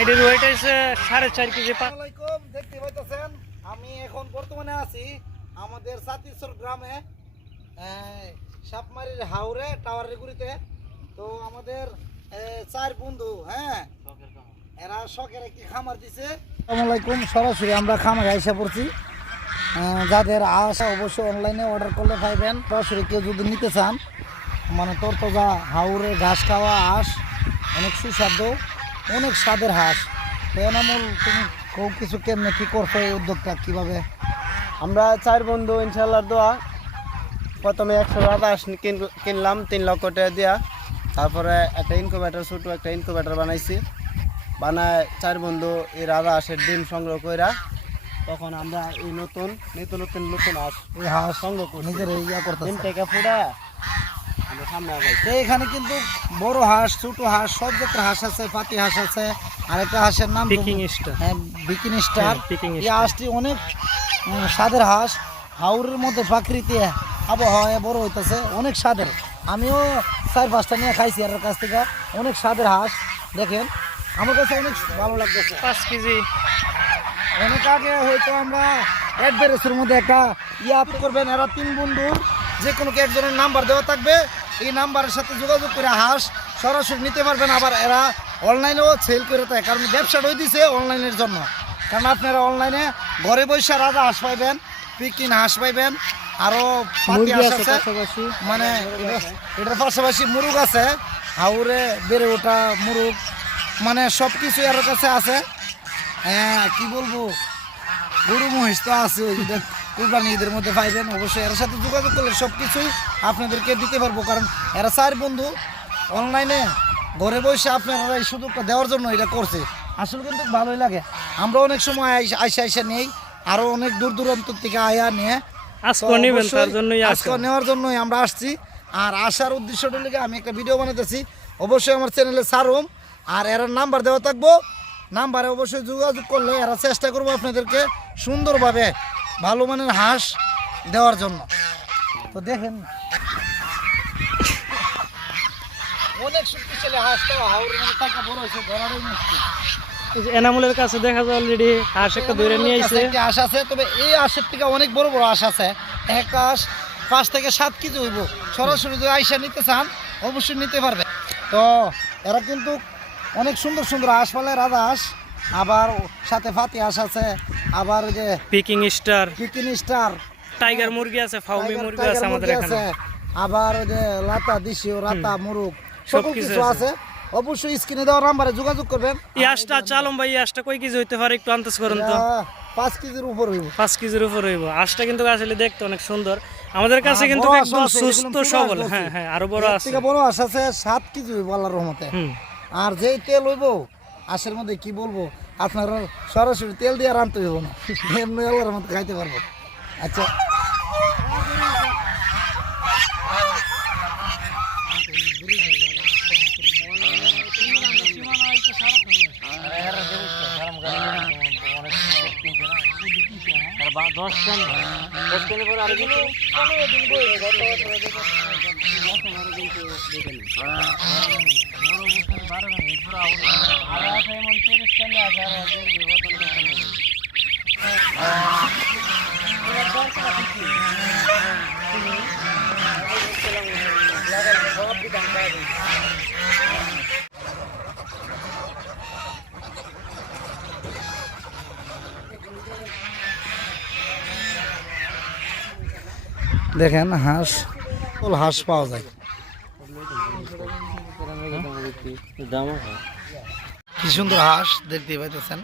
এটার ওয়েট আছে সাড়ে চার কেজি আসসালামাইকুম দেখতে পাইতেছেন? আমি এখন বর্তমানে আছি আমাদের সাতিশ্বর গ্রামে সাপমারির হাওরে টাওয়ারের গুড়িতে। তো আমাদের চার বন্ধু হ্যাঁ? এরা শখের একটি খামার দিছে। আসসালামাইকুম সরাসরি আমরা খামারে আইসা পড়ছি। যাদের আশা অবশ্যই অনলাইনে অর্ডার করলে পাইবেন। সরাসরি কেউ যদি নিতে চান মানে তোর তো যা হাওরে ঘাস খাওয়া হাঁস অনেক সুস্বাদু অনেক স্বাদের হাঁস। তো এনামূল তুমি কেউ কিছু কেমনে কি করছ এই উদ্যোগটা কীভাবে? আমরা চার বন্ধু ইনশাল্লাহ দোয়া। প্রথমে একশো আঠাশ কিনলাম তিন লক্ষ টাকা দেওয়া তারপরে একটা ইনকুবেটার ছোটো একটা ইনকুবেটার বানাইছি। বানায় চার বন্ধু এই রাজা হাঁসের ডিম সংগ্রহ কইরা তখন আমরা এই নতুন নতুন নতুন নতুন হাঁস এই হাঁস সংগ্রহ করছি। নিজের ইয়া করতেছে। ডিম থেকে ফুটা আমরা সামনে আগাইছি তো এখানে কিন্তু বড় হাঁস ছোট হাঁস সব জাতের হাঁস আছে পাতি হাঁস আছে আর একটা হাঁসের নাম পিকিং স্টার হ্যাঁ বিকিনি স্টার হ্যাঁ, এই হাঁসটি অনেক স্বাদের হাঁস। হাওরের মধ্যে প্রাকৃতিক আবহাওয়ায় বড় হইতেছে অনেক স্বাদের। আমিও চার পাঁচটা নিয়ে খাইছি আর কাছ থেকে। অনেক স্বাদের হাঁস দেখেন। আমার কাছে অনেক ভালো লাগতেছে। পাঁচ কেজি। অনেক আগে হয়তো আমরা অ্যাডভারেসের মধ্যে একটা ইয়ে করবেন এরা তিন বন্ধু যে কোনো একজনের নাম্বার দেওয়া থাকবে। এই নাম্বারের সাথে যোগাযোগ করে হাঁস সরাসরি নিতে পারবেন। আবার এরা অনলাইনেও সেল করে থাকে কারণ ব্যবসাটাই দিছে অনলাইনের জন্য। কারণ আপনারা অনলাইনে ঘরে বসে রাজা হাঁস পাইবেন পিকিন হাঁস পাইবেন আরও পাতি হাঁস আছে আছে। মানে এটার পাশাপাশি মুরগ আছে হাউরে বেড়ে ওঠা মুরুগ মানে সব কিছু এর কাছে আছে। হ্যাঁ কি বলব? গরু মহিষ তো আছে কুরবানি ঈদের মধ্যে পাইবেন অবশ্যই এর সাথে যোগাযোগ করলে সব কিছুই আপনাদেরকে দিতে পারব। কারণ এরা চার বন্ধু অনলাইনে ঘরে বসে আপনারা এই সুযোগটা দেওয়ার জন্য এটা করছে। আসলে কিন্তু ভালোই লাগে। আমরা অনেক সময় আইসা আইসা নেই আরও অনেক দূর দূরান্ত থেকে আয়া নিয়ে। আজকে নেওয়ার জন্যই আমরা আসছি। আর আসার উদ্দেশ্যটা লিগে আমি একটা ভিডিও বানাতেছি অবশ্যই আমার চ্যানেলে সারুম। আর এর নাম্বার দেওয়া থাকব। নাম্বারে অবশ্যই যোগাযোগ করলে এরা চেষ্টা করব আপনাদেরকে সুন্দরভাবে ভালো মানের হাঁস দেওয়ার জন্য। তো দেখেন। অনেক শক্তিশালী হাঁস তো হাওড়ের মধ্যে টাকা বড় হয়েছে ধরারই মুশকিল। এই যে এনামুলের কাছে দেখা যায় অলরেডি হাঁস একটা ধরে নিয়ে আইছে। একটা আছে তবে এই আশের থেকে অনেক বড় বড় আশ আছে। একটা আশ পাঁচ থেকে সাত কেজি হইব। সরাসরি যদি আইসা নিতে চান অবশ্যই নিতে পারবে। তো এরা কিন্তু অনেক সুন্দর সুন্দর হাঁস পালে রাজা হাঁস আবার সাথে ফাতি হাঁস আছে আবার যে পিকিং স্টার কিকিনি স্টার টাইগার মুরগি আছে ফাউমি মুরগি আছে আমাদের এখানে। আবার যে লাতা দিশিও রাতা মুরুগ সব কিছু কিছু আছে। অবশ্যই স্ক্রিনে দেওয়ার নাম্বারে যোগাযোগ করবেন। এই হাঁসটা চালম ভাই এই হাঁসটা কয় কেজি হইতে পারে একটু আন্দাজ করুন তো। পাঁচ কেজির উপর হইব। পাঁচ কেজির উপর হইব। হাঁসটা কিন্তু আসলে দেখতে অনেক সুন্দর। আমাদের কাছে হ্যাঁ, কিন্তু বড় একদম সুস্থ সবল। হ্যাঁ হ্যাঁ আরও বড় আছে। থেকে বড় আছে সাত কেজি হইব আল্লাহর রহমতে। আর যেই তেল হইব আশের মধ্যে কি বলব? আপনার সরাসরি তেল দিয়ে রানতে হইব না। এমনি আল্লাহর মতো খাইতে পারব। আচ্ছা। দেখেন হাঁস হাঁস পাওয়া যায়। কি সুন্দর হাঁস দেখতে পাইতেছেন।